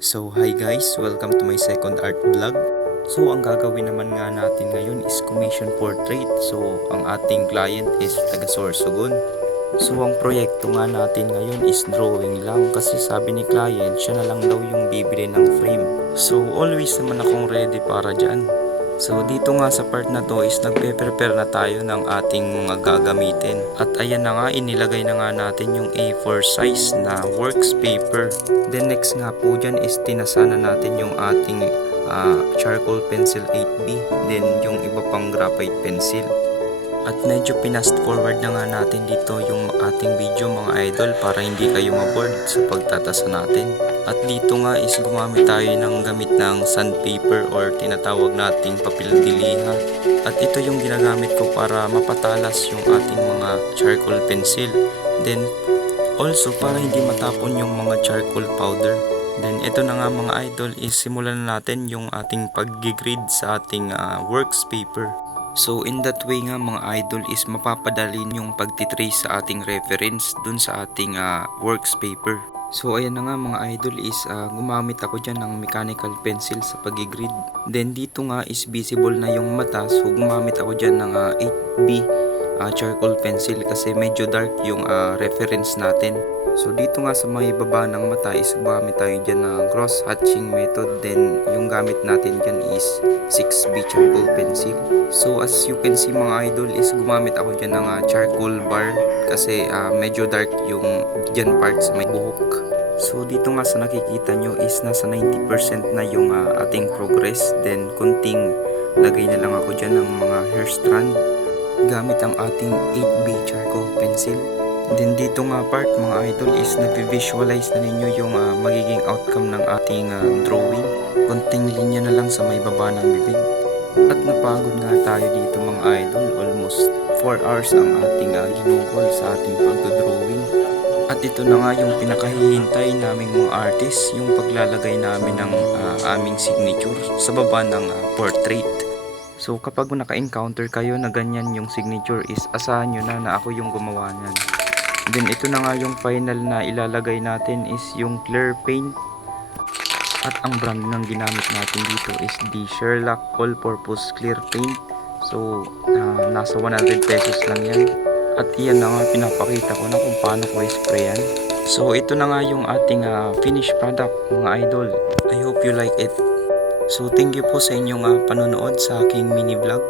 So hi guys, welcome to my second art vlog. So ang gagawin naman nga natin ngayon is commission portrait. So ang ating client is taga Sorsogon. So ang proyekto nga natin ngayon is drawing lang kasi sabi ni client siya na lang daw yung bibili ng frame. So always naman akong ready para dyan. So dito nga sa part na to is nagpe-prepare na tayo ng ating mga gagamitin. At ayan na nga, inilagay na nga natin yung A4 size na works paper. Then next nga po dyan is tinasana natin yung ating charcoal pencil 8B. Then yung iba pang graphite pencil. At medyo pinast forward na nga natin dito yung ating video mga idol para hindi kayo maboard sa pagtatasa natin. At dito nga is gumamit tayo ng gamit ng sandpaper or tinatawag nating papel de liha. At ito yung ginagamit ko para mapatalas yung ating mga charcoal pencil. Then also para hindi matapon yung mga charcoal powder. Then ito na nga mga idol is simulan na natin yung ating pag-grade sa ating works paper. So in that way nga mga idol is mapapadali yung pagtitrace sa ating reference dun sa ating works paper. So ayan na nga mga idol is gumamit ako dyan ng mechanical pencil sa pag-grid. Then dito nga is visible na yung mata, so gumamit ako dyan ng 8B charcoal pencil kasi medyo dark yung reference natin. So dito nga sa may baba ng mata is gumamit tayo dyan ng cross hatching method. Then yung gamit natin dyan is 6B charcoal pencil. So as you can see mga idol is gumamit ako dyan ng charcoal bar kasi medyo dark yung dyan part sa may buhok. So dito nga sa nakikita nyo is nasa 90% na yung ating progress. Then kunting lagay na lang ako dyan ng mga hair strand gamit ang ating 8B charcoal pencil. Then dito nga part mga idol is nag-visualize na ninyo yung magiging outcome ng ating drawing. Konting linya na lang sa may baba ng bibig. At napagod nga tayo dito mga idol, almost 4 hours ang ating ginugol sa ating pagdodrawing. At ito na nga yung pinakahihintay naming mga artist, yung paglalagay namin ng aming signature sa baba ng portrait. So kapag naka-encounter kayo na ganyan yung signature is asahan nyo na ako yung gumawa niyan. Then ito na nga yung final na ilalagay natin is yung clear paint. At ang brand ng ginamit natin dito is the Sherlock All Purpose Clear Paint. So nasa 100 pesos lang yan. At iyan na nga pinapakita ko na kung paano ko i-sprayan. So ito na nga yung ating finished product mga idol. I hope you like it. So thank you po sa inyong panonood sa aking mini vlog.